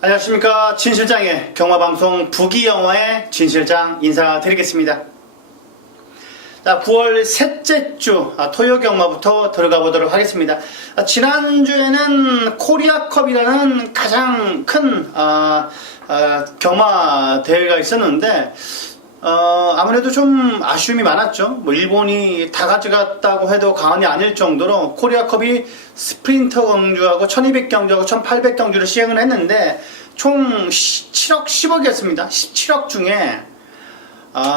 안녕하십니까. 진실장의 경마방송 부기영화의 진실장 인사드리겠습니다. 자, 9월 셋째 주 토요 경마부터 들어가 보도록 하겠습니다. 지난주에는 코리아컵이라는 가장 큰 경마 대회가 있었는데 아무래도 좀 아쉬움이 많았죠. 뭐 일본이 다 가져갔다고 해도 과언이 아닐 정도로 코리아컵이 스프린터 경주하고 1200 경주하고 1800 경주를 시행을 했는데 총 7억 10억이었습니다. 17억 중에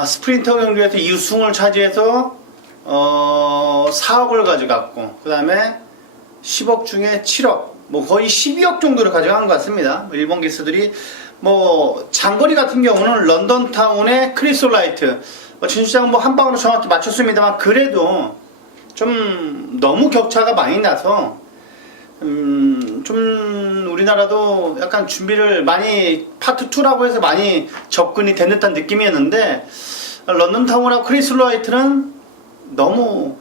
스프린터 경주에서 2승을 차지해서 4억을 가져갔고, 그 다음에 10억 중에 7억, 뭐 거의 12억 정도를 가져간 것 같습니다. 일본 기수들이 뭐 장거리 같은 경우는 런던 타운의 크리솔라이트, 진실장 뭐 한 방으로 정확히 맞췄습니다만 그래도 좀 너무 격차가 많이 나서 좀 우리나라도 약간 준비를 많이 파트 2라고 해서 많이 접근이 된 듯한 느낌이었는데, 런던 타운하고 크리솔라이트는 너무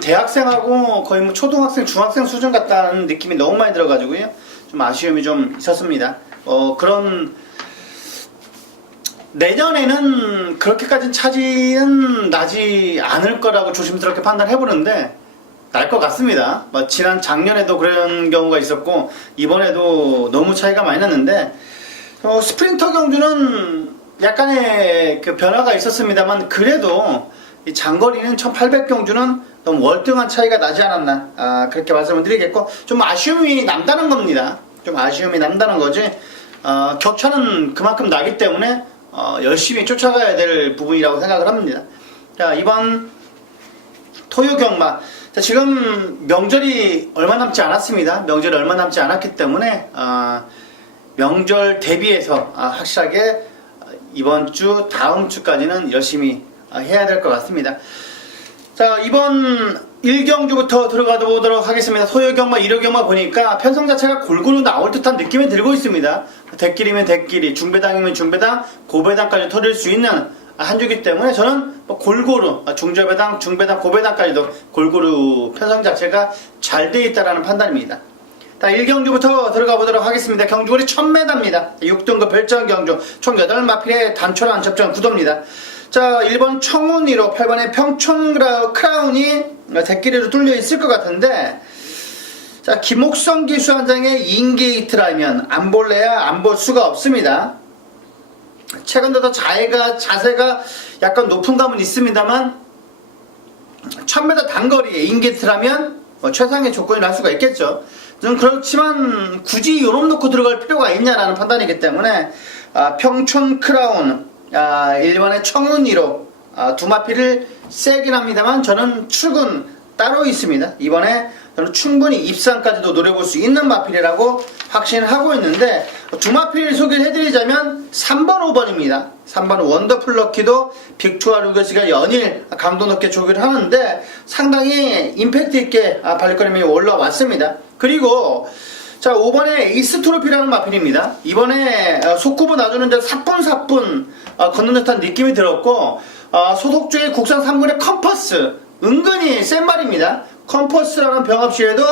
대학생하고 거의 뭐 초등학생, 중학생 수준 같다는 느낌이 너무 많이 들어가지고요. 좀 아쉬움이 좀 있었습니다. 그런 내년에는 그렇게까지 차지는 나지 않을 거라고 조심스럽게 판단해보는데 날 것 같습니다. 지난 작년에도 그런 경우가 있었고 이번에도 너무 차이가 많이 났는데, 스프린터 경주는 약간의 그 변화가 있었습니다만 그래도 이 장거리는 1800 경주는 너무 월등한 차이가 나지 않았나, 그렇게 말씀을 드리겠고, 좀 아쉬움이 남다는 겁니다. 좀 아쉬움이 남다는 거지, 격차는 그만큼 나기 때문에 열심히 쫓아가야 될 부분이라고 생각을 합니다. 자, 이번 토요 경마, 자, 지금 명절이 얼마 남지 않았습니다. 명절이 얼마 남지 않았기 때문에 명절 대비해서 확실하게 이번 주 다음 주까지는 열심히 해야 될 것 같습니다. 자, 이번 1경주부터 들어가 보도록 하겠습니다. 소요경마, 1호경마 보니까 편성 자체가 골고루 나올 듯한 느낌이 들고 있습니다. 대끼리면 대끼리, 중배당이면 중배당, 고배당까지 터질 수 있는 한 주기 때문에 저는 골고루 중저배당, 중배당, 고배당까지도 골고루 편성 자체가 잘 돼 있다라는 판단입니다. 자, 1경주부터 들어가 보도록 하겠습니다. 경주거리 1000m입니다. 6등급 별정 경주, 총 8마필의 단초란 접전 구도입니다. 자, 1번 청운 1호, 8번에 평촌 크라운이 대끼리로 뚫려 있을 것 같은데, 자, 김옥성 기수 한 장의 인게이트라면 안 볼래야 안 볼 수가 없습니다. 최근 들어 자세가 약간 높은 감은 있습니다만 1000m 단거리에 인게이트라면 최상의 조건이 날 수가 있겠죠. 좀 그렇지만 굳이 이놈 놓고 들어갈 필요가 있냐라는 판단이기 때문에 평촌 크라운, 1번의 청운 1호, 두 마피를 세긴 합니다만 저는 출근 따로 있습니다. 이번에 저는 충분히 입상까지도 노려볼 수 있는 마필이라고 확신하고 있는데, 두 마필을 소개를 해드리자면 3번, 5번입니다. 3번은 원더풀 럭키도 빅투와 루게스가 연일 강도 높게 조기를 하는데 상당히 임팩트 있게 발걸음이 올라왔습니다. 그리고 자, 5번에 에이스 트로피라는 마필입니다. 이번에 속구부 놔주는 데 사뿐사뿐 걷는 듯한 느낌이 들었고, 소속주의 국산 3군의 컴퍼스, 은근히 센 말입니다. 컴퍼스라는 병합시에도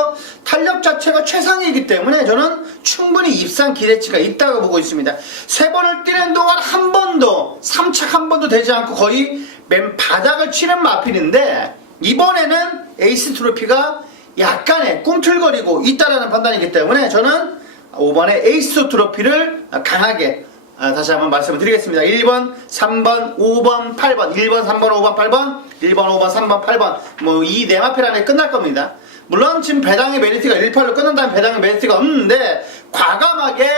탄력 자체가 최상이기 때문에 저는 충분히 입상 기대치가 있다고 보고 있습니다. 3번을 뛰는 동안 한 번도, 3착 한 번도 되지 않고 거의 맨 바닥을 치는 마필인데, 이번에는 에이스 트로피가 약간의 꿈틀거리고 있다라는 판단이기 때문에 저는 5번의 에이스 트로피를 강하게 다시 한번 말씀을 드리겠습니다. 1번, 3번, 5번, 8번, 1번, 3번, 5번, 8번, 1번, 5번, 3번, 8번, 뭐 이 네 마필 안에 끝날 겁니다. 물론 지금 배당의 메리트가 1팔로 끝난다는 배당의 메리트가 없는데, 과감하게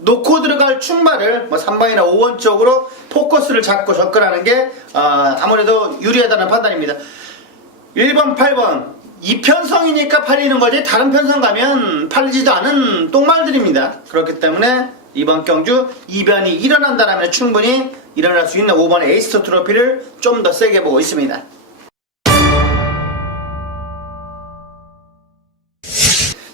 놓고 들어갈 충마를 3번이나 5번 쪽으로 포커스를 잡고 접근하는 게 아무래도 유리하다는 판단입니다. 1번, 8번 이편성이니까 팔리는 거지 다른 편성 가면 팔리지도 않은 똥말들입니다. 그렇기 때문에 이번 경주 이변이 일어난다면 충분히 일어날 수 있는 5번의 에이스 트로피를 좀 더 세게 보고 있습니다.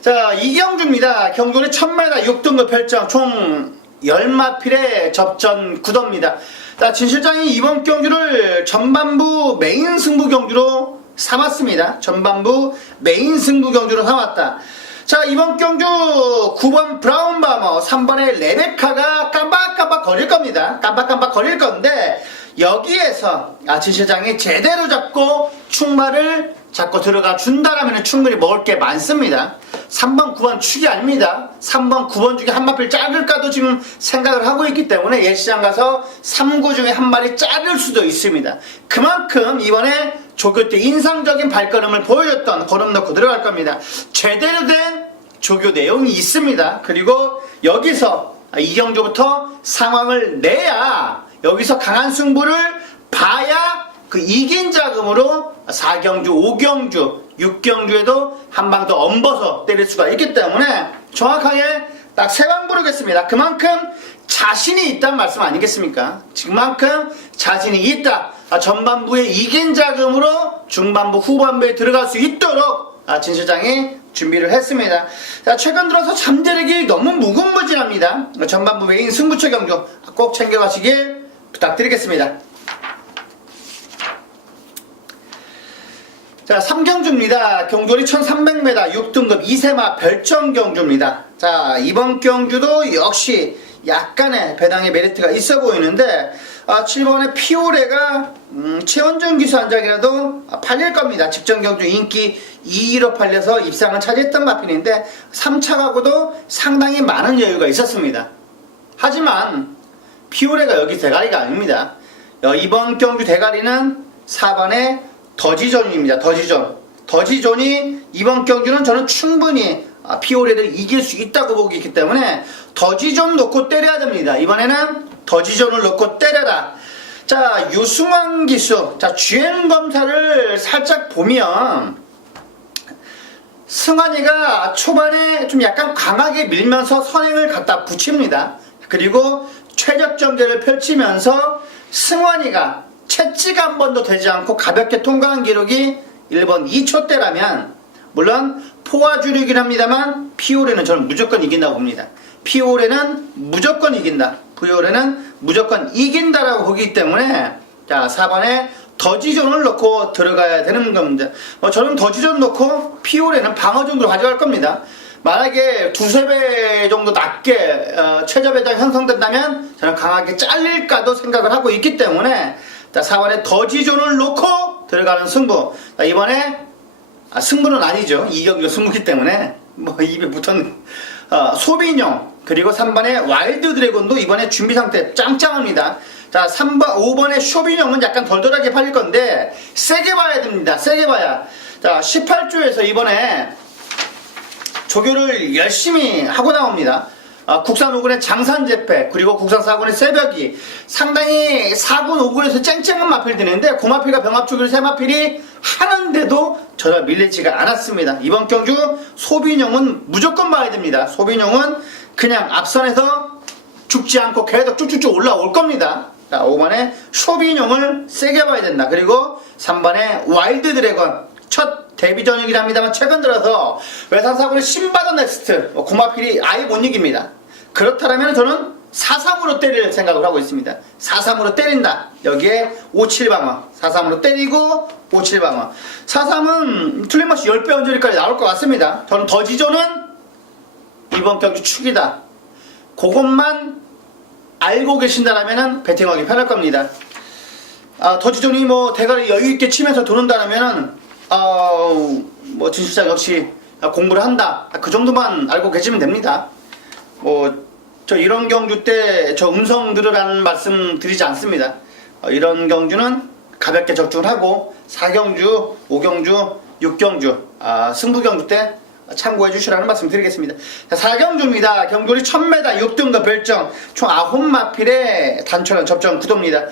자, 이경주입니다. 경주는 1000m 6등급 별정 총 10마필의 접전 구도입니다. 자, 진실장이 이번 경주를 전반부 메인 승부 경주로 삼았습니다. 전반부 메인 승부 경주로 삼았다. 자, 이번 경주 9번 브라운바머, 3번의 레베카가 깜박깜박 거릴 겁니다. 깜박깜박 거릴 건데, 여기에서 진 실장이 제대로 잡고 충마를 잡고 들어가 준다라면 충분히 먹을 게 많습니다. 3번, 9번 축이 아닙니다. 3번, 9번 중에 한 마리를 자를까도 지금 생각을 하고 있기 때문에 예시장 가서 3, 9 중에 한 마리 자를 수도 있습니다. 그만큼 이번에 조교 때 인상적인 발걸음을 보여줬던 걸음 넣고 들어갈 겁니다. 제대로 된 조교 내용이 있습니다. 그리고 여기서 이경주부터 상황을 내야 여기서 강한 승부를 봐야 그 이긴 자금으로 4경주, 5경주, 6경주에도 한 방 더 얹어서 때릴 수가 있기 때문에 정확하게 딱 세 방 부르겠습니다. 그만큼 자신이 있다는 말씀 아니겠습니까? 그만큼 자신이 있다. 전반부에 이긴 자금으로 중반부, 후반부에 들어갈 수 있도록 진 실장이 준비를 했습니다. 자, 최근 들어서 잠재력이 너무 무궁무진합니다. 전반부 메인 승부처 경주 꼭 챙겨가시길 부탁드리겠습니다. 자, 3경주입니다. 경주리 1300m 6등급 2세마 별정 경주입니다. 자, 이번 경주도 역시 약간의 배당의 메리트가 있어 보이는데 7번의 피오레가 최원준 기수 한 장이라도 팔릴 겁니다. 직전 경주 인기 2위로 팔려서 입상을 차지했던 마핀인데 3차 가고도 상당히 많은 여유가 있었습니다. 하지만 피오레가 여기 대가리가 아닙니다. 이번 경주 대가리는 4번의 더지존입니다. 더지존이 이번 경주는 저는 충분히 피오레를 이길 수 있다고 보기 있기 때문에 더지존 놓고 때려야 됩니다. 이번에는 더지존을 놓고 때려라. 자, 유승환 기수. 자, 주행 검사를 살짝 보면 승환이가 초반에 좀 약간 강하게 밀면서 선행을 갖다 붙입니다. 그리고 최적전개를 펼치면서 승환이가 채찍 한 번도 되지 않고 가볍게 통과한 기록이 1번 2초대라면 물론 포화주력이긴 합니다만 피오레는 저는 무조건 이긴다고 봅니다. 피오레는 무조건 이긴다. 피오레는 무조건 이긴다라고 보기 때문에 자, 4번에 더지존을 넣고 들어가야 되는 겁니다. 저는 더지존 넣고 피오레는 방어 정도로 가져갈 겁니다. 만약에 두세 배 정도 낮게 최저 배당 형성된다면 저는 강하게 잘릴까도 생각을 하고 있기 때문에 자, 4번에 더지존을 놓고 들어가는 승부. 자, 이번에 승부는 아니죠. 이경주 승부기 때문에 입에 붙은 소비뇽 그리고 3번의 와일드 드래곤도 이번에 준비 상태 짱짱합니다. 자, 5번의 쇼비뇽은 약간 덜덜하게 팔릴 건데 세게 봐야 됩니다. 세게 봐야. 자, 18조에서 이번에 조교를 열심히 하고 나옵니다. 국산 5군의 장산재패 그리고 국산 4군의 새벽이 상당히 4군 5군에서 쨍쨍한 마필이 되는데 그 마필과 병합주기를 세 마필이 하는데도 전혀 밀리지가 않았습니다. 이번 경주 소비뇽은 무조건 봐야 됩니다. 소비뇽은 그냥 앞선에서 죽지 않고 계속 쭉쭉쭉 올라올 겁니다. 자, 5번에 소비뇽을 세게 봐야 된다. 그리고 3번에 와일드 드래곤 첫 데뷔전이긴 합니다만 최근 들어서 외산 4군의 신바더 넥스트 고마필이 아예 못 이깁니다. 그렇다면 저는 4-3으로 때릴 생각을 하고 있습니다. 4-3으로 때린다. 여기에 5-7방어 4-3으로 때리고 5-7방어 4-3은 틀림없이 10배 언저리까지 나올 것 같습니다. 저는 더지존은 이번 경주 축이다. 그것만 알고 계신다라면 배팅하기 편할 겁니다. 더지존이 대가리 여유있게 치면서 도는다라면 진실장 역시 공부를 한다. 그 정도만 알고 계시면 됩니다. 저 이런 경주 때 저 음성 들으라는 말씀 드리지 않습니다. 이런 경주는 가볍게 적중을 하고 4경주, 5경주, 6경주, 승부 경주 때 참고해 주시라는 말씀 드리겠습니다. 자, 4경주입니다. 경주리 1000m 6등급 별정 총 9마필의 단촐한 접전 구도입니다.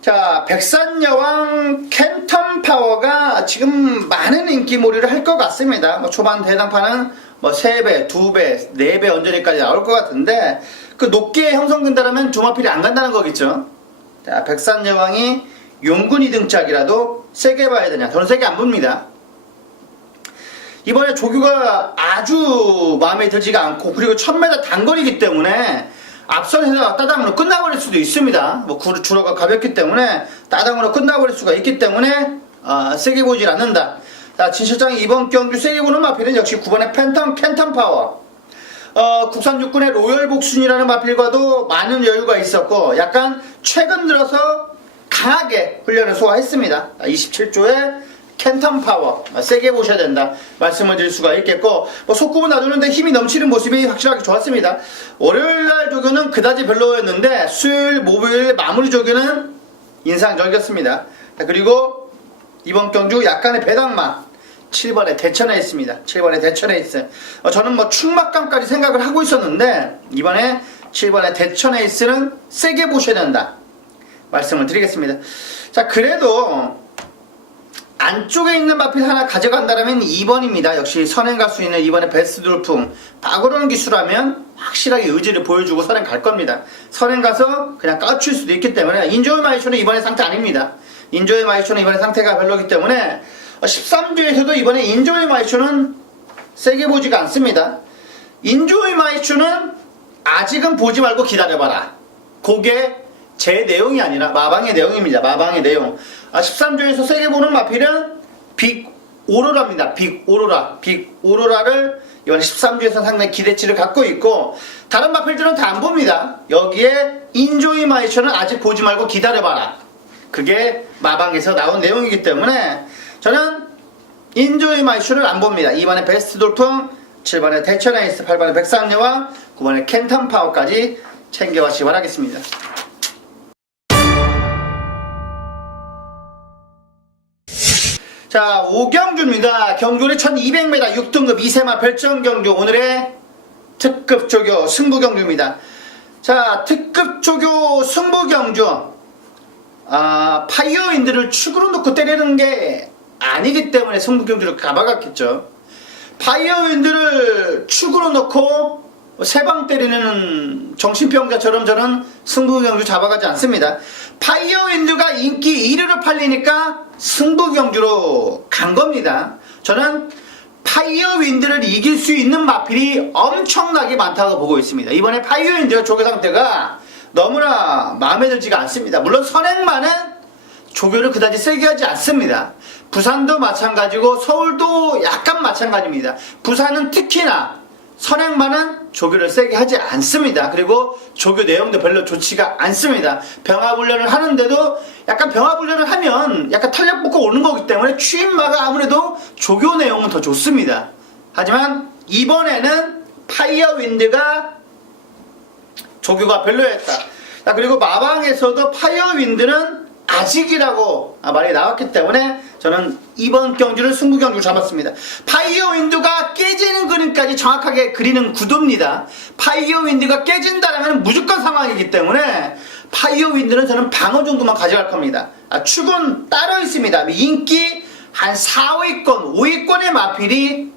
자, 백산여왕 캔턴 파워가 지금 많은 인기몰이를 할 것 같습니다. 초반 대당판은 3배, 2배, 4배 언저리까지 나올 것 같은데 그 높게 형성된다면 조마필이 안 간다는 거겠죠. 자, 백산여왕이 용군 2등짝이라도 세게 봐야 되냐? 저는 세게 안 봅니다. 이번에 조교가 아주 마음에 들지가 않고 그리고 1000m 단거리이기 때문에 앞선에서 따당으로 끝나버릴 수도 있습니다. 주로가 가볍기 때문에 따당으로 끝나버릴 수가 있기 때문에 세게 보질 않는다. 자, 진 실장이 이번 경주 세게 보는 마필은 역시 9번의 캔텀 파워. 국산 육군의 로열 복순이라는 마필과도 많은 여유가 있었고, 약간 최근 들어서 강하게 훈련을 소화했습니다. 27조의 캔텀 파워, 세게 보셔야 된다 말씀을 드릴 수가 있겠고, 속구분 놔두는데 힘이 넘치는 모습이 확실하게 좋았습니다. 월요일날 조교는 그다지 별로였는데 수요일 목요일 마무리 조교는 인상적이었습니다. 그리고 이번 경주 약간의 배당만 7번에 대천에 있습니다. 7번에 대천에 있어요. 저는 충막감까지 생각을 하고 있었는데 이번에 7번에 대천에 있으는 세게 보셔야 된다 말씀을 드리겠습니다. 자, 그래도 안쪽에 있는 마필 하나 가져간다면 2번입니다. 역시 선행 갈 수 있는 2번의 베스트 돌풍. 빠그러는 기수라면 확실하게 의지를 보여주고 선행 갈 겁니다. 선행 가서 그냥 까칠 수도 있기 때문에 인조이 마이쇼는 이번에 상태 아닙니다. 인조이 마이쇼는 이번에 상태가 별로기 때문에 13주에서도 이번에 인조이 마이쇼는 세게 보지가 않습니다. 인조이 마이쇼는 아직은 보지 말고 기다려봐라. 그게 제 내용이 아니라 마방의 내용입니다. 마방의 내용. 13조에서 세게 보는 마필은 빅 오로라입니다. 빅 오로라. 빅 오로라를 이번에 13조에서 상당히 기대치를 갖고 있고, 다른 마필들은 다 안 봅니다. 여기에 인조이 마이쇼는 아직 보지 말고 기다려봐라. 그게 마방에서 나온 내용이기 때문에 저는 인조이 마이쇼를 안 봅니다. 2번의 베스트 돌풍, 7번의 대천 에이스, 8번의 백산녀와 9번의 캔텀 파워까지 챙겨가시기 바라겠습니다. 자, 오경주입니다. 경주는 1200m 6등급 2세마 별정경주, 오늘의 특급 조교 승부경주입니다. 자, 특급 조교 승부경주, 파이어윈드를 축으로 놓고 때리는 게 아니기 때문에 승부경주를 가봐갔겠죠. 파이어윈드를 축으로 놓고 세 방 때리는 정신병자처럼 저는 승부경주 잡아가지 않습니다. 파이어윈드가 인기 1위로 팔리니까 승부경주로 간 겁니다. 저는 파이어윈드를 이길 수 있는 마필이 엄청나게 많다고 보고 있습니다. 이번에 파이어윈드의 조교 상태가 너무나 마음에 들지가 않습니다. 물론 선행만은 조교를 그다지 세게 하지 않습니다. 부산도 마찬가지고 서울도 약간 마찬가지입니다. 부산은 특히나 선행만은 조교를 세게 하지 않습니다. 그리고 조교 내용도 별로 좋지가 않습니다. 병합훈련을 하는데도 약간 병합훈련을 하면 약간 탄력 붙고 오는 거기 때문에 취임마가 아무래도 조교 내용은 더 좋습니다. 하지만 이번에는 파이어윈드가 조교가 별로였다. 자, 그리고 마방에서도 파이어윈드는 아직이라고 말이 나왔기 때문에 저는 이번 경주를 승부경주로 잡았습니다. 파이어윈드가 깨지는 그림까지 정확하게 그리는 구도입니다. 파이어윈드가 깨진다면 무조건 상황이기 때문에 파이어윈드는 저는 방어 정도만 가져갈 겁니다. 축은 따로 있습니다. 인기 한 4, 5위권, 5위권의 마필이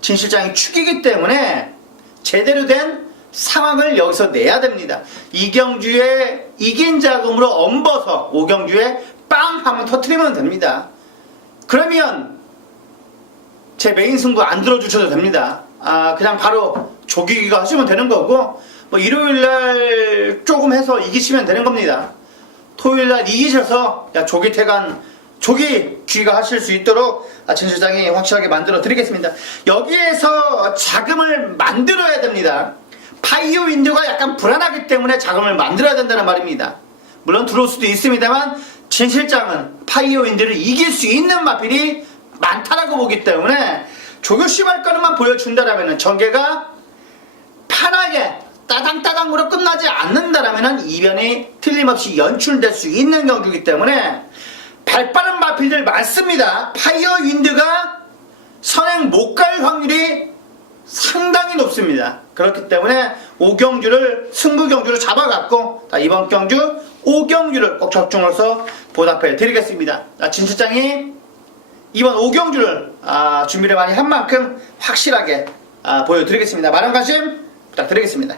진실장이 축이기 때문에 제대로 된 상황을 여기서 내야 됩니다. 이경주에 이긴 자금으로 엄버서 5경주에 빵 하면 터트리면 됩니다. 그러면 제 메인 승부 안 들어주셔도 됩니다. 그냥 바로 조기기가 하시면 되는 거고, 일요일날 조금 해서 이기시면 되는 겁니다. 토요일날 이기셔서 조기 퇴간, 조기 귀가 하실 수 있도록 진 실장이 확실하게 만들어 드리겠습니다. 여기에서 자금을 만들어야 됩니다. 파이어윈드가 약간 불안하기 때문에 자금을 만들어야 된다는 말입니다. 물론 들어올 수도 있습니다만 진 실장은 파이어윈드를 이길 수 있는 마필이 많다라고 보기 때문에 조교 시발가루만 보여준다라면 전개가 편하게 따당따당으로 끝나지 않는다라면 이변이 틀림없이 연출될 수 있는 경주이기 때문에 발빠른 마필들 많습니다. 파이어윈드가 선행 못 갈 확률이 상당히 높습니다. 그렇기 때문에 5경주를 승부경주를 잡아갖고 이번 경주 5경주를 꼭 적중해서 보답해 드리겠습니다. 진 실장이 이번 5경주를 준비를 많이 한 만큼 확실하게 보여드리겠습니다. 많은 관심 부탁드리겠습니다.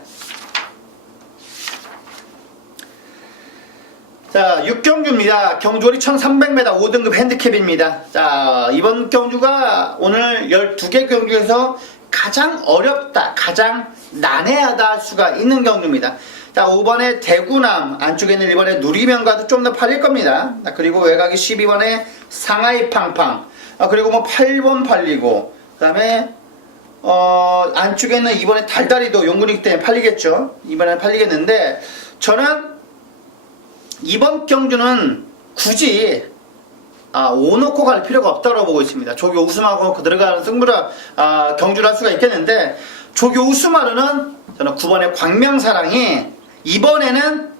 자, 6경주입니다. 경주월이 1300m 5등급 핸디캡입니다. 자, 이번 경주가 오늘 12개 경주에서 가장 어렵다, 가장 난해하다 할 수가 있는 경주입니다. 자, 5번에 대구남, 안쪽에 있는 1번에 누리면가도 좀 더 팔릴 겁니다. 그리고 외곽이 12번에 상하이 팡팡, 그리고 뭐 8번 팔리고, 그 다음에 안쪽에는 이번에 달다리도 용군이기 때문에 팔리겠죠. 이번에 팔리겠는데, 저는 이번 경주는 굳이 5 놓고 갈 필요가 없다고 보고 있습니다. 조교 우수마고 들어가는 승부라 경주를 할 수가 있겠는데, 조교 우수마루는 저는 9번의 광명사랑이 이번에는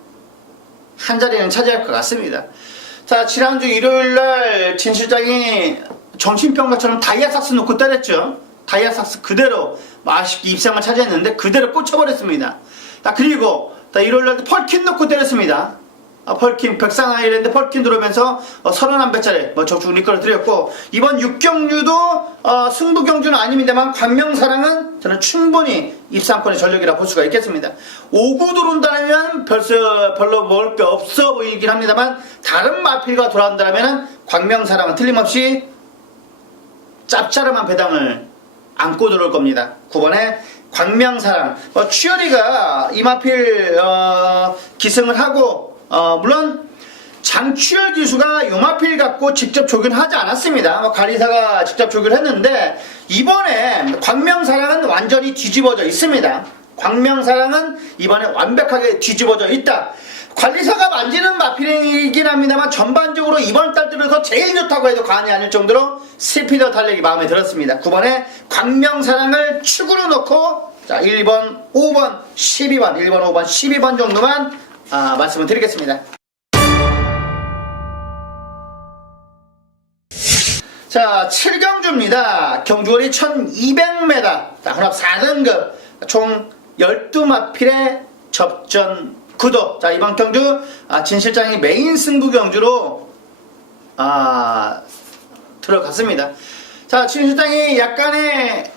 한 자리는 차지할 것 같습니다. 자, 지난주 일요일날 진 실장이 정신병과처럼 다이아삭스 놓고 때렸죠. 다이아삭스 그대로 아쉽게 입상을 차지했는데 그대로 꽂혀버렸습니다. 그리고 일요일날 펄킨 놓고 때렸습니다. 펄킨 백상아이랜드 펄킨 들어오면서 31배짜리 적중 리커를 드렸고, 이번 6경주도 승부 경주는 아닙니다만 광명사랑은 저는 충분히 입상권의 전력이라 볼 수가 있겠습니다. 5구 들어온다면 별로 먹을 게 없어 보이긴 합니다만, 다른 마필과 돌아온다면 광명사랑은 틀림없이 짭짤한 배당을 안고 들어올 겁니다. 9번에 광명사랑, 추열이가 이 마필 기승을 하고, 물론 장추열 기수가 요마필 갖고 직접 조교는 하지 않았습니다. 관리사가 직접 조교를 했는데, 이번에 광명사랑은 완전히 뒤집어져 있습니다. 광명사랑은 이번에 완벽하게 뒤집어져 있다. 관리사가 만지는 마필이긴 합니다만 전반적으로 이번 달 들어서 제일 좋다고 해도 과언이 아닐 정도로 스피드 탄력이 마음에 들었습니다. 9번에 광명사랑을 축으로 놓고 1번, 5번, 12번, 1번, 5번, 12번 정도만 말씀을 드리겠습니다. 자, 7경주입니다. 경주거리 1200m, 혼합 4등급, 총 12마필의 접전 구도. 자, 이번 경주 진 실장이 메인 승부 경주로 들어갔습니다. 자, 진 실장이 약간의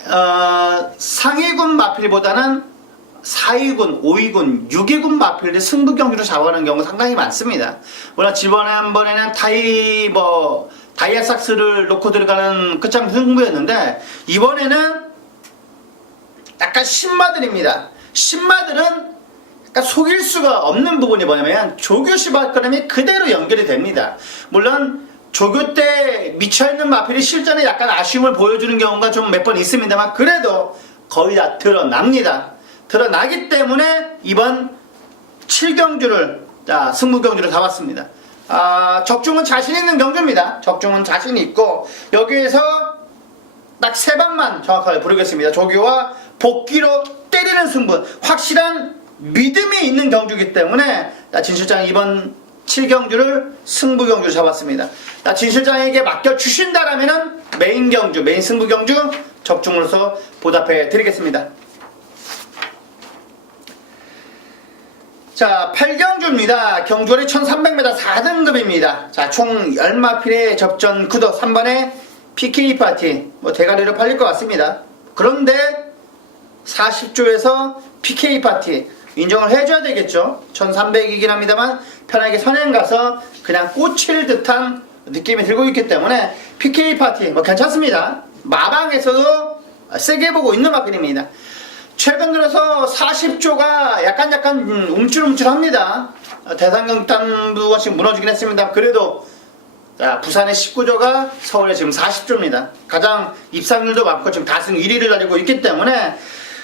상위군 마필보다는 4위군, 5위군, 6위군 마필들 승부 경주로 잡아가는 경우가 상당히 많습니다. 물론 지난번에 한 번에는 다이아삭스를 놓고 들어가는 끝장 승부였는데, 이번에는 약간 신마들입니다. 신마들은 속일 수가 없는 부분이 뭐냐면 조교 시발걸음이 그대로 연결이 됩니다. 물론 조교 때 미쳐있는 마필이 실전에 약간 아쉬움을 보여주는 경우가 좀 몇 번 있습니다만, 그래도 거의 다 드러납니다. 드러나기 때문에 이번 7경주를 승부경주를 잡았습니다. 적중은 자신 있는 경주입니다. 적중은 자신이 있고, 여기에서 딱 3방만 정확하게 부르겠습니다. 조교와 복귀로 때리는 승부, 확실한 믿음이 있는 경주이기 때문에 진 실장이 이번 7경주를 승부경주로 잡았습니다. 진 실장에게 맡겨주신다라면 메인 경주, 메인 승부경주 적중으로서 보답해 드리겠습니다. 자, 8경주입니다. 경주거리 1300m 4등급입니다. 자, 총 10마필의 접전 구도. 3번에 PK 파티, 대가리로 팔릴 것 같습니다. 그런데 40조에서 PK 파티 인정을 해줘야 되겠죠. 1300이긴 합니다만 편하게 선행 가서 그냥 꽂힐 듯한 느낌이 들고 있기 때문에 PK 파티 괜찮습니다. 마방에서도 세게 보고 있는 마필입니다. 최근 들어서 40조가 약간 움찔움찔합니다. 대상경단부가 지금 무너지긴 했습니다. 그래도 부산의 19조가 서울에 지금 40조입니다. 가장 입상률도 많고 지금 다승 1위를 달리고 있기 때문에,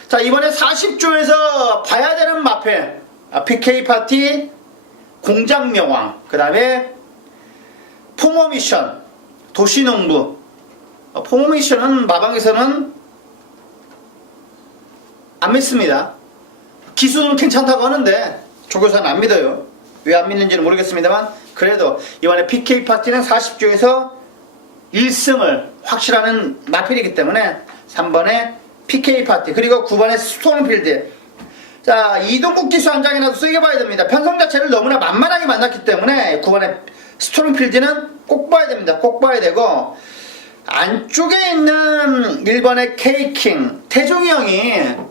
자, 이번에 40조에서 봐야 되는 마필, PK 파티, 공장명왕, 그 다음에 포모미션, 도시농부. 포모미션은 마방에서는 안 믿습니다. 기수는 괜찮다고 하는데 조교사는 안 믿어요. 왜 안 믿는지는 모르겠습니다만, 그래도 이번에 PK 파티는 40조에서 1승을 확실하는 마필이기 때문에 3번에 PK 파티, 그리고 9번에 스톰필드. 자, 이동국 기수 한 장이라도 쓰게 봐야 됩니다. 편성 자체를 너무나 만만하게 만났기 때문에 9번에 스톰필드는 꼭 봐야 됩니다. 꼭 봐야 되고, 안쪽에 있는 1번의 K킹 태종이 형이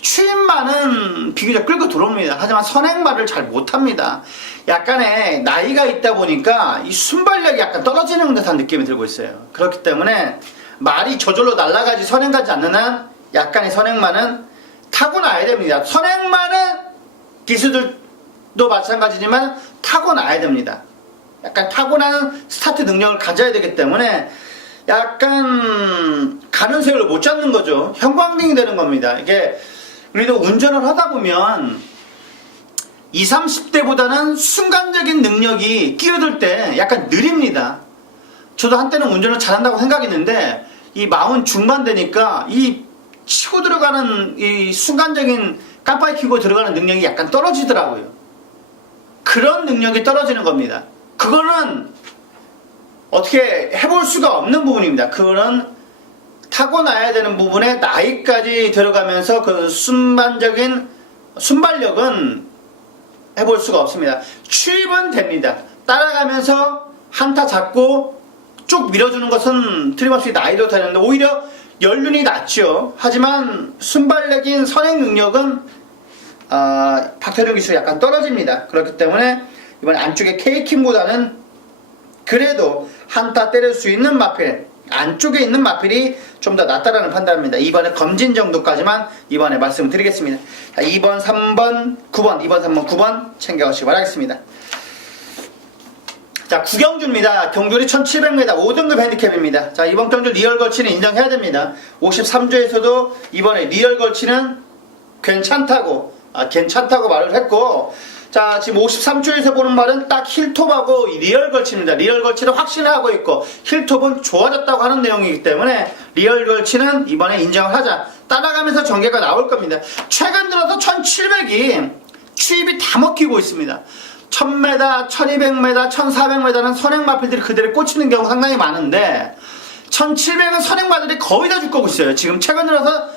추임만은 비교적 끌고 들어옵니다. 하지만 선행말을 잘 못합니다. 약간의 나이가 있다 보니까 이 순발력이 약간 떨어지는 듯한 느낌이 들고 있어요. 그렇기 때문에 말이 저절로 날아가지 선행가지 않는 한 약간의 선행만은 타고나야 됩니다. 선행만은 기수들도 마찬가지지만 타고나야 됩니다. 약간 타고나는 스타트 능력을 가져야 되기 때문에 약간 가는 새를 못 잡는 거죠. 형광등이 되는 겁니다. 이게 우리도 운전을 하다 보면 20, 30대보다는 순간적인 능력이 끼어들 때 약간 느립니다. 저도 한때는 운전을 잘한다고 생각했는데 이 40 중반 되니까 이 치고 들어가는 이 순간적인 깜빡이 켜고 들어가는 능력이 약간 떨어지더라고요. 그런 능력이 떨어지는 겁니다. 그거는 어떻게 해볼 수가 없는 부분입니다. 그거는 타고나야 되는 부분에 나이까지 들어가면서 그 순간적인 순발력은 해볼 수가 없습니다. 추입은 됩니다. 따라가면서 한타 잡고 쭉 밀어주는 것은 틀림없이 나이도 되는데 오히려 연륜이 낮죠. 하지만 순발력인 선행 능력은 박태준 기수 약간 떨어집니다. 그렇기 때문에 이번에 안쪽에 K킹보다는 그래도 한타 때릴 수 있는 마필, 안쪽에 있는 마필이 좀 더 낫다라는 판단입니다. 이번에 검진 정도까지만 이번에 말씀을 드리겠습니다. 자, 2번, 3번, 9번, 2번, 3번, 9번 챙겨가시기 바라겠습니다. 자, 구경주입니다. 경주리 1700m 5등급 핸디캡입니다. 자, 이번 경주 리얼 걸치는 인정해야 됩니다. 53주에서도 이번에 리얼 걸치는 괜찮다고 말을 했고, 자, 지금 53주에서 보는 말은 딱 힐톱하고 리얼 걸치입니다. 리얼 걸치는 확신하고 있고 힐톱은 좋아졌다고 하는 내용이기 때문에 리얼 걸치는 이번에 인정을 하자. 따라가면서 전개가 나올 겁니다. 최근 들어서 1700이 추입이 다 먹히고 있습니다. 1000m, 1200m, 1400m는 선행마필들이 그대로 꽂히는 경우가 상당히 많은데 1700은 선행마들이 거의 다 죽고 있어요. 지금 최근 들어서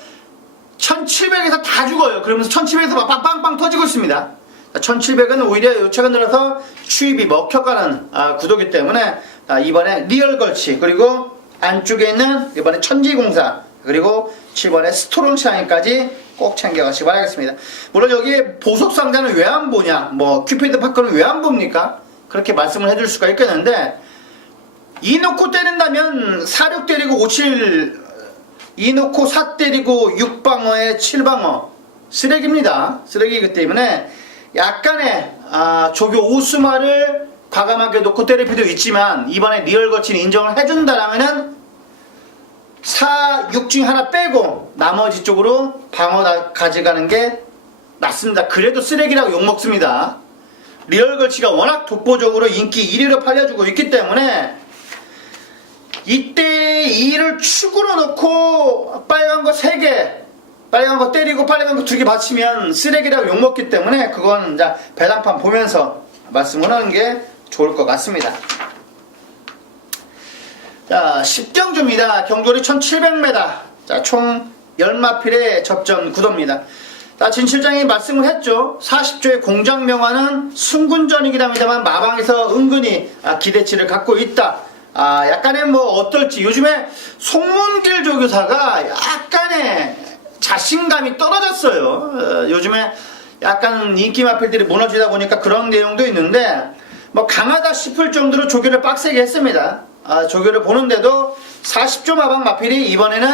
1700에서 다 죽어요. 그러면서 1700에서 막 빵빵빵 터지고 있습니다. 1700은 오히려 최근 들어서 추입이 먹혀가는 구도기 때문에 이번에 리얼 걸치, 그리고 안쪽에 있는 이번에 천지공사, 그리고 7번에 스트롱 샤인까지 꼭 챙겨가시기 바라겠습니다. 물론 여기에 보석 상자는 왜 안 보냐, 뭐 큐피드 파커는 왜 안 봅니까? 그렇게 말씀을 해줄 수가 있겠는데, 2 놓고 때린다면 4, 6 때리고 5, 7, 2 놓고 4 때리고 6방어에 7방어 쓰레기입니다. 쓰레기이기 때문에 약간의 조교 오스마를 과감하게 놓고 때릴 필요도 있지만 이번에 리얼 거치는 인정을 해준다라면은 4, 6 중에 하나 빼고 나머지 쪽으로 방어 가져가는 게 낫습니다. 그래도 쓰레기라고 욕먹습니다. 리얼 걸치가 워낙 독보적으로 인기 1위로 팔려주고 있기 때문에 이때 2를 축으로 놓고 빨간 거 3개, 빨간 거 때리고 빨간 거 2개 받치면 쓰레기라고 욕먹기 때문에 그건 이제 배당판 보면서 말씀을 하는 게 좋을 것 같습니다. 자, 10경주입니다. 경주리 1700m. 자, 총 10마필의 접전 구도입니다. 자, 진 실장이 말씀을 했죠. 40조의 공장명화는 승군전이긴 합니다만 마방에서 은근히 기대치를 갖고 있다. 약간의 뭐 어떨지 요즘에 송문길 조교사가 약간의 자신감이 떨어졌어요. 요즘에 약간 인기 마필들이 무너지다 보니까 그런 내용도 있는데 뭐 강하다 싶을 정도로 조교를 빡세게 했습니다. 조교를 보는데도 40조 마방 마필이 이번에는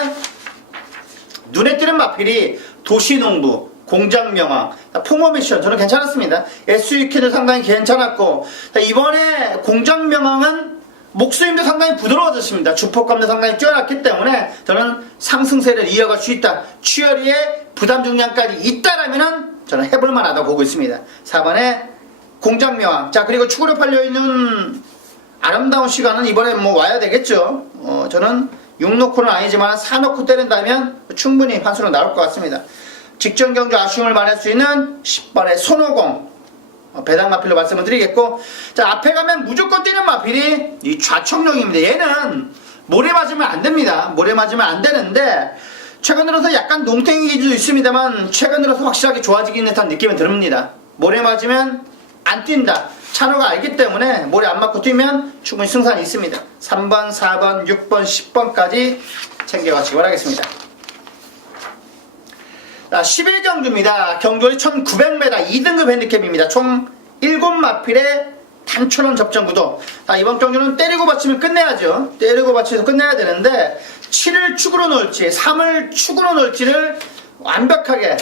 눈에 띄는 마필이 도시농부, 공장명왕, 풍어미션 저는 괜찮았습니다. SUK도 상당히 괜찮았고, 이번에 공장명왕은 목수님도 상당히 부드러워졌습니다. 주폭감도 상당히 뛰어났기 때문에 저는 상승세를 이어갈 수 있다. 취열이의 부담 중량까지 있다라면은 저는 해볼만 하다고 보고 있습니다. 4번에 공장명왕. 자, 그리고 축으로 팔려있는 아름다운 시간은 이번에 뭐 와야 되겠죠. 저는 6 놓고는 아니지만 4 놓고 때린다면 충분히 판수로 나올 것 같습니다. 직전 경주 아쉬움을 말할 수 있는 10번의 손오공. 배당 마필로 말씀을 드리겠고, 자, 앞에 가면 무조건 뛰는 마필이 이 좌청룡입니다. 얘는 모래 맞으면 안 됩니다. 모래 맞으면 안 되는데 최근 들어서 약간 농땡이 기질도 있습니다만 최근 들어서 확실하게 좋아지긴 듯한 느낌이 듭니다. 모래 맞으면 안 뛴다. 찬호가 알기 때문에 모래 안 맞고 뛰면 충분히 승산이 있습니다. 3번, 4번, 6번, 10번까지 챙겨가시기 바라겠습니다. 자, 11경주입니다. 경주리 1900m 2등급 핸디캡입니다. 총 7마필의 단초론 접전구도. 자, 이번 경주는 때리고 받치면 끝내야죠. 때리고 받치면서 끝내야 되는데 7을 축으로 넣을지 3을 축으로 넣을지를 완벽하게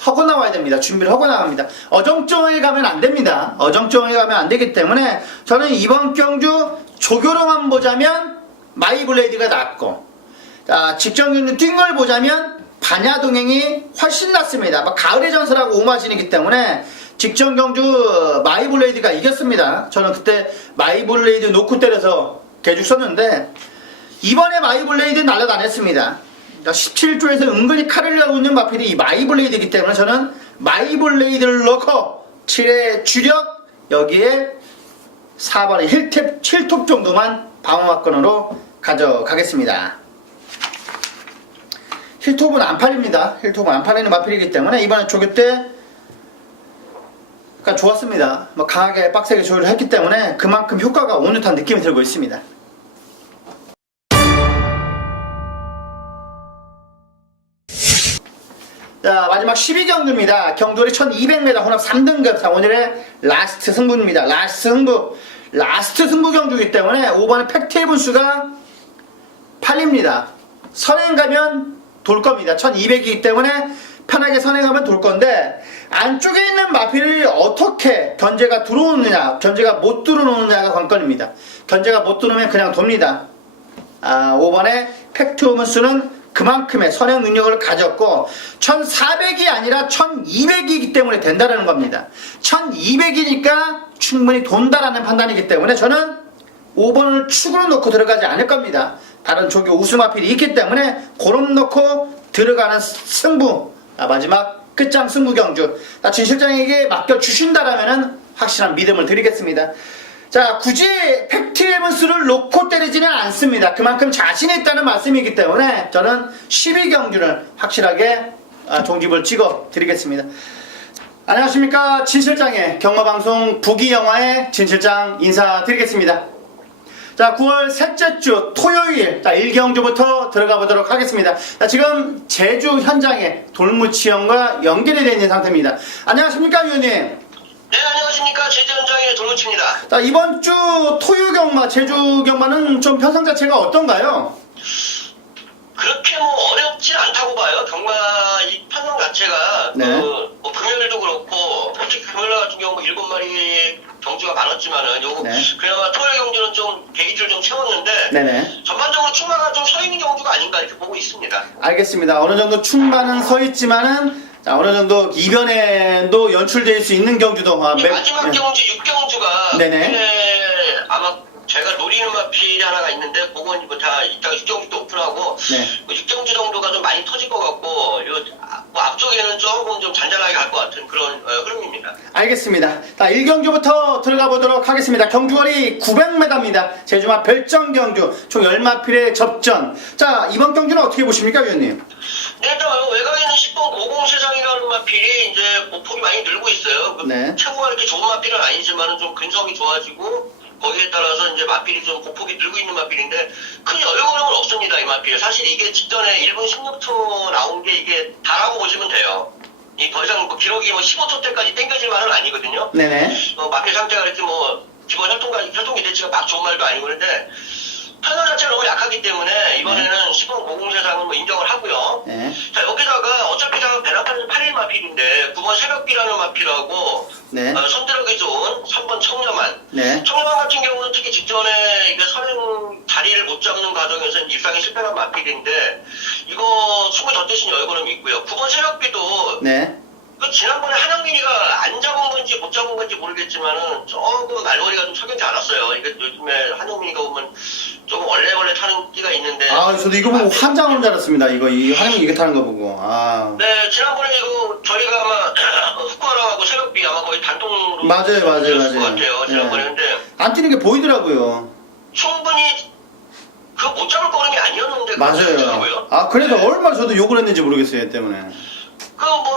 하고 나와야 됩니다. 준비를 하고 나갑니다. 어정쩡하게 가면 안 됩니다. 어정쩡하게 가면 안 되기 때문에 저는 이번 경주 조교로만 보자면 마이블레이드가 낫고, 자, 직전 경주 뛴 걸 보자면 반야동행이 훨씬 낫습니다. 가을의 전설하고 오마신이기 때문에 직전 경주 마이블레이드가 이겼습니다. 저는 그때 마이블레이드 놓고 때려서 개죽 썼는데, 이번에 마이블레이드 날아다녔습니다. 17조에서 은근히 칼을 내고 있는 마필이 이 마이블레이드이기 때문에 저는 마이블레이드를 넣고 7의 주력, 여기에 4번의 힐탭 7톱 정도만 방어막건으로 가져가겠습니다. 힐톱은 안 팔립니다. 힐톱은 안 팔리는 마필이기 때문에 이번에 조교 때 좋았습니다. 강하게 빡세게 조율을 했기 때문에 그만큼 효과가 온 듯한 느낌이 들고 있습니다. 자, 마지막 12경주입니다. 경주리 1200m 혼합 3등급. 자, 오늘의 라스트 승부입니다. 라스트 승부 경주이기 때문에 5번의 팩트의 분수가 팔립니다. 선행 가면 돌 겁니다. 1200이기 때문에 편하게 선행하면 돌 건데, 안쪽에 있는 마필을 어떻게 견제가 들어오느냐, 견제가 못 들어오느냐가 관건입니다. 견제가 못 들어오면 그냥 돕니다. 5번의 팩트 분수는 그만큼의 선행 능력을 가졌고 1400이 아니라 1200이기 때문에 된다라는 겁니다. 1200이니까 충분히 돈다라는 판단이기 때문에 저는 5번을 축으로 놓고 들어가지 않을 겁니다. 다른 조교 우수마필이 있기 때문에 고름 놓고 들어가는 승부, 마지막 끝장 승부 경주, 진 실장에게 맡겨주신다라면 확실한 믿음을 드리겠습니다. 자, 굳이 팩트 에븐스를 놓고 때리지는 않습니다. 그만큼 자신이 있다는 말씀이기 때문에 저는 12경주를 확실하게 종집을 찍어 드리겠습니다. 안녕하십니까, 진실장의 경마방송 부기영화의 진실장 인사드리겠습니다. 자, 9월 셋째 주 토요일, 1경주부터 들어가 보도록 하겠습니다. 자, 지금 제주 현장에 돌무치형과 연결이 되어 있는 상태입니다. 안녕하십니까, 위원님? 네, 안녕하십니까. 제주 현장의 돌무치입니다. 자, 이번 주 토요 경마, 제주 경마는 좀 편성 자체가 어떤가요? 그렇게 어렵진 않다고 봐요. 경마 이 편성 자체가 네. 금요일도 그렇고, 솔직히 금요일 같은 경우 7마리 경주가 많았지만은 네. 그나마 토요일 경주는 좀 계기줄 좀 채웠는데, 네네. 전반적으로 충마가 좀 서 있는 경주가 아닌가 이렇게 보고 있습니다. 알겠습니다. 어느 정도 충만은 서 있지만은, 자, 어느 정도 이변에도 연출될 수 있는 경주도 마지막 경주 6경주가 네네. 아마 제가 노리는 마필이 하나가 있는데 그건 다 이따가 6경주 도 오픈하고 네. 6경주 정도가 좀 많이 터질 것 같고 앞쪽에는 조금 좀 잔잔하게 갈 것 같은 그런 흐름입니다. 알겠습니다. 자, 1경주부터 들어가 보도록 하겠습니다. 경주거리 900m입니다. 제주마 별정 경주 총 10마필의 접전. 자, 이번 경주는 어떻게 보십니까, 위원님? 네, 일단 외곽에는 10번 고공세상이라는 마필이 이제 폭이 많이 늘고 있어요. 네. 최고가 이렇게 좋은 마필은 아니지만 좀 근성이 좋아지고 거기에 따라서 이제 마필이 좀 보폭이 늘고 있는 마필인데 큰 여유는 없습니다, 이 마필. 사실 이게 직전에 1분 16초 나온 게 이게 다라고 보시면 돼요. 이 더 이상 기록이 15초 때까지 땡겨질 만은 아니거든요. 네네. 마필 상태가 이렇게 기본 혈통 기대치가 막 좋은 말도 아니고 그런데 편성 자체가 너무 약하기 때문에 이번에는 10번 고공세상은 인정을 하고요. 네. 자, 여기다가 어차피 다 배납하는 8일 마필인데 9번 새벽비라는 마필하고 네. 손들어기 좋은 3번 청렴한. 네. 청렴한 같은 경우는 특히 직전에 이게 선행 자리를 못 잡는 과정에서 입상이 실패한 마필인데 이거 충분히 덧대신 여유는 있고요. 9번 새벽비도 네. 지난번에 한영민이가 안 잡은 건지 못 잡은 건지 모르겠지만은 조금 말머리가 좀 석연치 않았어요. 이게 요즘에 한영민이가 보면 좀 원래 타는 끼가 있는데. 저도 이거 보고 환장하는 줄 알았습니다. 이 한영민 이거 타는 거 보고. 네, 지난번에 이거 저희가 아마 후쿠하라하고 새벽비 아마 거의 단독으로 맞아요. 것 같아요. 지난번에. 근데 안 뛰는 게 보이더라고요. 충분히 그거 못 잡을 거름이 아니었는데. 맞아요. 그래서 네. 얼마나 저도 욕을 했는지 모르겠어요, 얘 때문에.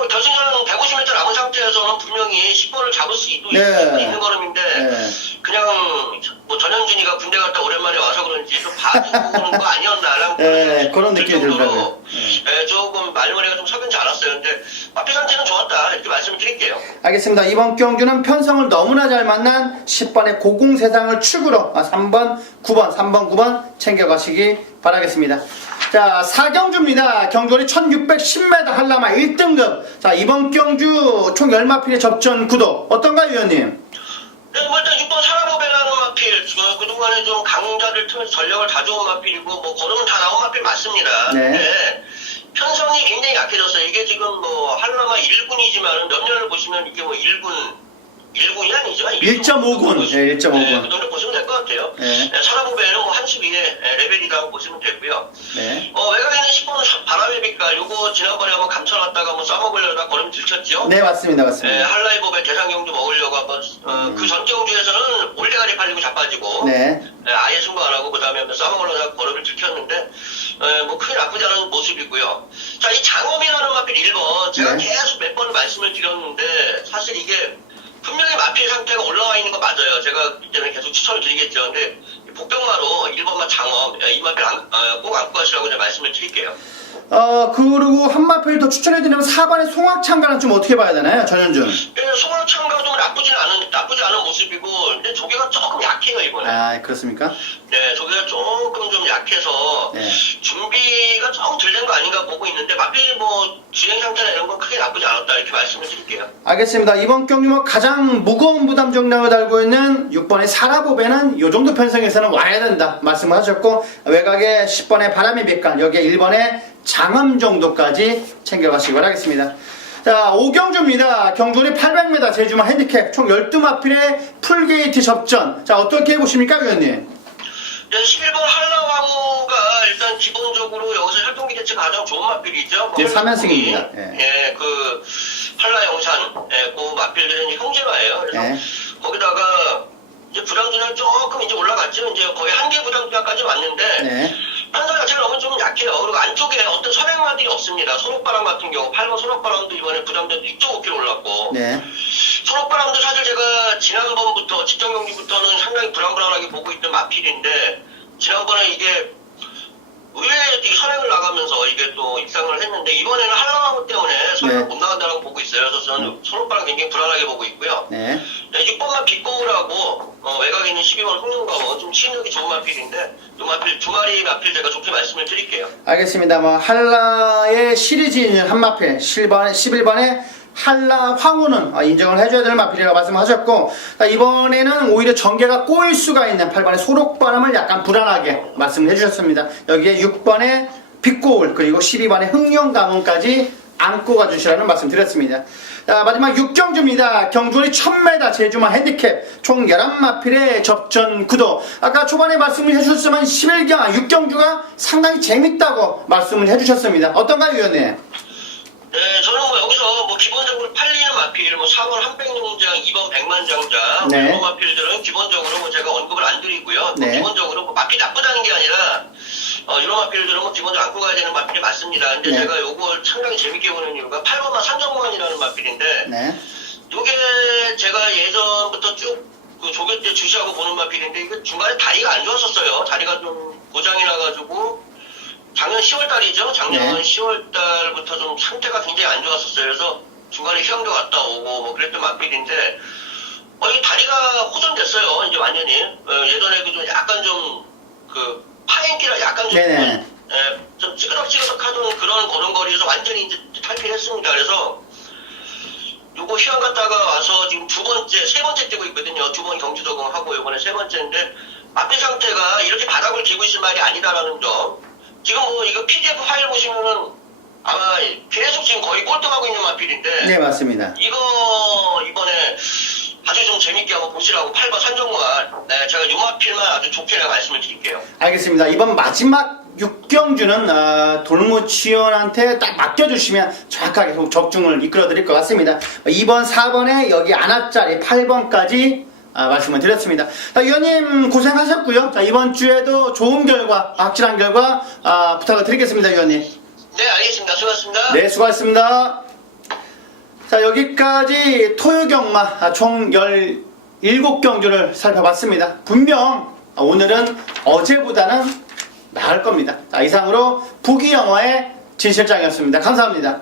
결승전은 150m 남은 상태에서는 분명히 10번을 잡을 수 있는 걸음인데, 네. 그냥, 전현준이가 군대 갔다 오랜만에 와서 그런지 좀 봐주는 거 아니었나, 네, 그런 느낌이 들더라고요. 네, 조금 말머리가 좀 석연치 않았어요. 근데, 마필 상태는 좋았다. 이렇게 말씀을 드릴게요. 알겠습니다. 이번 경주는 편성을 너무나 잘 만난 10번의 고공세상을 축으로 3번, 9번, 3번, 9번 챙겨가시기 바라겠습니다. 자, 4경주입니다. 경주거리 1610m 한라마 1등급. 자, 이번 경주 총 10마필의 접전 구도 어떤가요, 위원님? 네, 일단 6번 사라보배라는 마필, 지금 그동안에 좀 강자들 틈에서 전력을 가져온 마필이고, 뭐, 걸으면 다 나온 마필 맞습니다. 네. 근데 편성이 굉장히 약해졌어요. 이게 지금 뭐, 한라마 1군이지만 몇 년을 보시면 이게 뭐 1군이 아니죠. 1.5군. 네, 1.5군. 네, 그 정도 보시면 될 것 같아요. 네. 네, 사라보배는 뭐 한수 위에 레벨이라고 보시면 되고요. 네. 외곽에는 10번 바람의 빛깔, 요거 지난번에 한번 감춰놨다가 한번 써먹으려다 걸음 들켰죠? 네, 맞습니다. 네, 맞습니다. 한라이법의 대상경주 먹으려고 한번, 그 전 경주에서는 올대가리 팔리고 자빠지고, 네. 아예 승부 안 하고, 그 다음에 한번 써먹으려다가 걸음을 들켰는데, 뭐 크게 나쁘지 않은 모습이고요. 자, 이 장엄이라는 마필 1번, 제가 네. 계속 몇 번 말씀을 드렸는데, 사실 이게, 분명히 마필 상태가 올라와 있는 거 맞아요. 제가 이제는 계속 추천을 드리겠죠. 근데 복병마로 1번만 장엄, 이 마필 꼭 안고 가시라고 제가 말씀을 드릴게요. 그리고 한 마필 더 추천해드리면 4번의 송악창가는 좀 어떻게 봐야 되나요? 전현준. 네, 송악창가도 나쁘지 않은 모습이고, 근데 조개가 조금 약해요, 이번에. 아, 그렇습니까? 네, 조개가 조금 좀 약해서, 네. 준비가 조금 덜 된 거 아닌가 보고 있는데, 마필 뭐, 주행 상태나 이런 건 크게 나쁘지 않았다, 이렇게 말씀을 드릴게요. 알겠습니다. 이번 경기 뭐 가장 무거운 부담 정량을 달고 있는 6번의 사라보배는 이 정도 편성에서는 와야 된다 말씀을 하셨고, 외곽에 10번의 바람의 빛깔, 여기에 1번의 장엄 정도까지 챙겨가시기 바라겠습니다. 자, 5경주입니다. 경주리 800m 제주마 핸디캡 총 12마필의 풀게이트 접전. 자, 어떻게 보십니까, 위원님? 네, 11번 한라왕호가 일단 기본적으로 여기서 활동기대치 가장 좋은 마필이죠. 네, 3연승입니다. 예, 그 한라영산, 그 마필들은 이제 형제마예요. 그래서 네. 거기다가 이제 부담주는 조금 이제 올라갔죠. 이제 거의 한개 부담주까지 왔는데 네. 판사 자체가 너무 좀 약해요. 그리고 안쪽에 어떤 선행마들이 없습니다. 소록바람 같은 경우 8번 소록바람도 이번에 부담주 6.5kg 올랐고 네. 소록바람도 사실 제가 지난번부터 직전 경기부터는 상당히 불안불안하게 보고 있던 마필인데 지난번에 이게 의외에 되게 선행을 나가면서 이게 또 입상을 했는데 이번에는 한라마호 때문에 선행을 네. 못 나간다고 보고 있어요. 그래서 저는 소록바람 굉장히 불안하게 보고 있고요. 네. 네, 6번만 빛고우라고 외곽에 있는 12번 홍룡가원 좀 시력이 좋은 마필인데 이 마필 두 마리 마필 제가 좋게 말씀을 드릴게요. 알겠습니다. 뭐 한라의 시리즈인 한 마필 11번의 한라 황후는 인정을 해줘야 될 마필이라고 말씀하셨고, 이번에는 오히려 전개가 꼬일 수가 있는 8번의 소록바람을 약간 불안하게 말씀을 해주셨습니다. 여기에 6번의 빛고울 그리고 12번의 흥룡가문까지 안고 가주시라는 말씀 드렸습니다. 자, 마지막 6경주입니다. 경주리 1000m 제주마 핸디캡 총 11마필의 접전 구도. 아까 초반에 말씀을 해주셨지만 6경주가 상당히 재밌다고 말씀을 해주셨습니다. 어떤가요, 위원님? 네, 저는 뭐 여기서 뭐 기본적으로 팔리는 마필, 뭐 4번 한백농장, 2번 백만장자, 네. 이런 마필들은 기본적으로 뭐 제가 언급을 안 드리고요. 네. 뭐 기본적으로 뭐 마필 나쁘다는 게 아니라, 이런 마필들은 뭐 기본적으로 안고 가야 되는 마필이 맞습니다. 근데 네. 제가 요걸 상당히 재밌게 보는 이유가 8번만 산정무한이라는 마필인데, 네. 요게 제가 예전부터 쭉 그 조교 때 주시하고 보는 마필인데, 이거 중간에 다리가 안 좋았었어요. 다리가 좀 고장이 나가지고, 작년 10월달이죠. 작년 네. 10월달부터 좀 상태가 굉장히 안 좋았었어요. 그래서 중간에 휴양도 갔다 오고 뭐 그랬던 마필인데 이 다리가 호전됐어요. 이제 완전히 예전에 그 좀 약간 좀 그 파행기라 약간 좀, 네네. 좀 찌그덕찌그덕하던 그런 걸음걸이에서 완전히 이제 탈피했습니다. 그래서 요거 휴양 갔다가 와서 지금 세 번째 뛰고 있거든요. 2번 경주 적응하고 요번에 세 번째인데 마필 상태가 이렇게 바닥을 기고 있을 말이 아니다라는 점. 지금 뭐 이거 PDF 파일 보시면은 아마 계속 지금 거의 꼴등하고 있는 마필인데 네, 맞습니다. 이거 이번에 아주 좀 재밌게 한번 보시라고 8번 산정무한 제가 요 마필만 아주 좋게 내가 말씀을 드릴게요. 알겠습니다. 이번 마지막 6경주는 돌무치원한테 딱 맡겨주시면 정확하게 적중을 이끌어 드릴 것 같습니다. 2번, 4번에 여기 안압자리 8번까지 말씀을 드렸습니다. 자, 위원님 고생하셨고요. 자, 이번 주에도 좋은 결과, 확실한 결과 부탁을 드리겠습니다, 위원님. 네, 알겠습니다. 수고하셨습니다. 네, 수고하셨습니다. 자, 여기까지 토요경마 총 17경주를 살펴봤습니다. 분명 오늘은 어제보다는 나을 겁니다. 자, 이상으로 부기영어의 진실장이었습니다. 감사합니다.